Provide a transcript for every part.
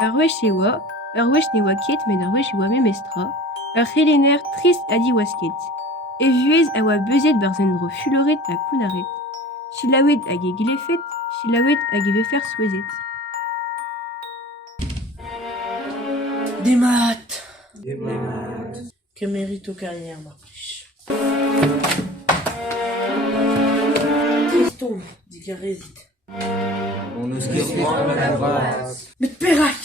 Ur wech eoa, ur wech ne oa ket men ur wech oa memestra, ur c'helener trist adi oaz ket. E vuez a oa beuzet barzh dro fuloret ha kounaret. Silaouet hag e glefet, silaouet hag e vefer souezet. Demat. Kemerito carrière ma plij. Triston, dit Garezit. On eus ket c'hoant la bras. Met perak,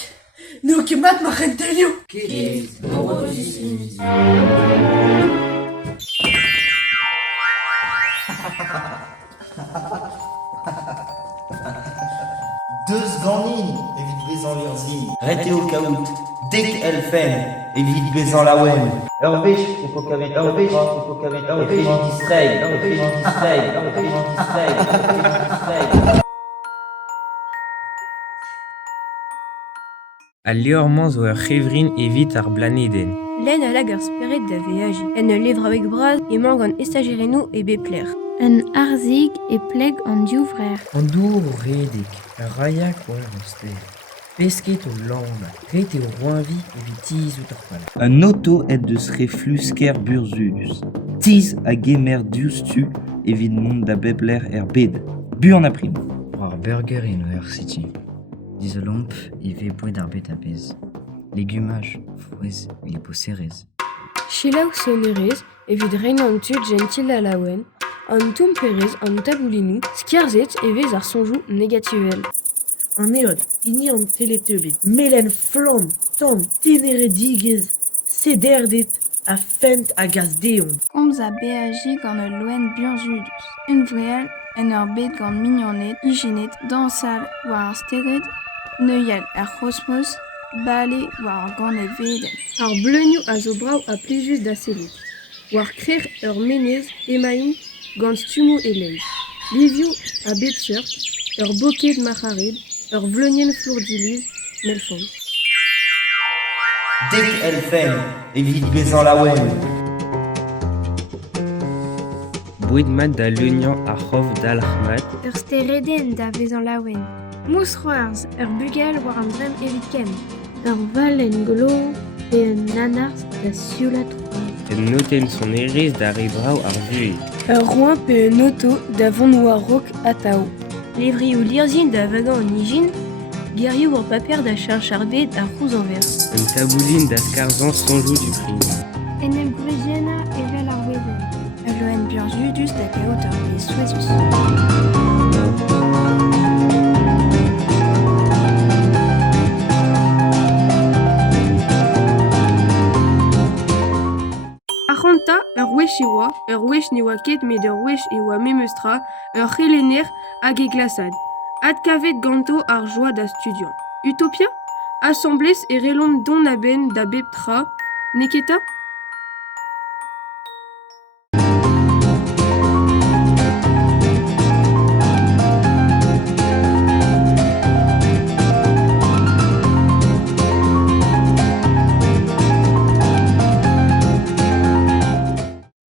neo ket mat ma c'hentelio. Ket, borojus. Deus ganin evit bezan lir zin. Rete o kaout, dek elfen evit bezan laouen. Ur vech o pokavet, ur vech o pokavet, ur vech distreil, ur vech distreil, ur vech distreil, ur vech distreil. Al liorman zo ur c'hevrin evit ar blaneden. Len a lag ur speret da veaji. En ul levraoueg braz emañ gant estajerenoù e bepler. Un arzig e pleg an div-vrer. An dour o redek, ur raiak war an stel. Pesket o lamba, rete o roinvi evit tiz out ar pal. Un auto et deus reflusker burzudus. Tiz a gemer diustu evit mont da bebler bed. Bu an aprim. War burger in ur city. Diz lamp ve boued ar bet a bez. Legumaj, fouez, il po serez. Chilaou sonerez evit reiñ tud gentil a laouen, an toum perez an taboulinou, skiarzet e vez ar sonjou negativel. An eod, ini an teletebet. Melen flan, tan, tenere digez. Sederdet a fent a gaz deon. Komz a beaji gant ul loen burzudus. Un vreal en ur bet gant mignonet, ijinet, dansal war ar steret, neuial ar c'hosmos, bale war ar gant e veden. Ar bleunioù a zo brav a plijus da selit. War krer ur menez emaint gant stummoù e leiz. Livioù a bep seurt, ur boket machared, ur vleunien flourdiliz, melfon. Dek elfen evit bezan laouen. Boued mat da leunian ar c'hov d'al c'hmat. Ur stereden da vezan laouen. Mous c'hoarz, ur bugel war an drem evit ken. Ur val en glo e un nanars da siolat c'hoaz. En noten son erez da rebrav ar vuez. Ur roin pe un auto da vont war rok atao. Levrioù lirzin da vagan an ijin, gerioù ur paper da charcharbet ar c'houz anver. Un taboulin da skarzan sonjou du prim. En em grezienna evel ar wezen. Ur loen burzudus da kaout ar bez souezus. Aranta, ur wech e oa, ur wech ne oa ket met ur wech e oa memeustra, ur c'helener hag e glasad. Ad kavet ganto ar joa da studiant. Utopia? Assemblez e relon don a ben da bep tra, neketa?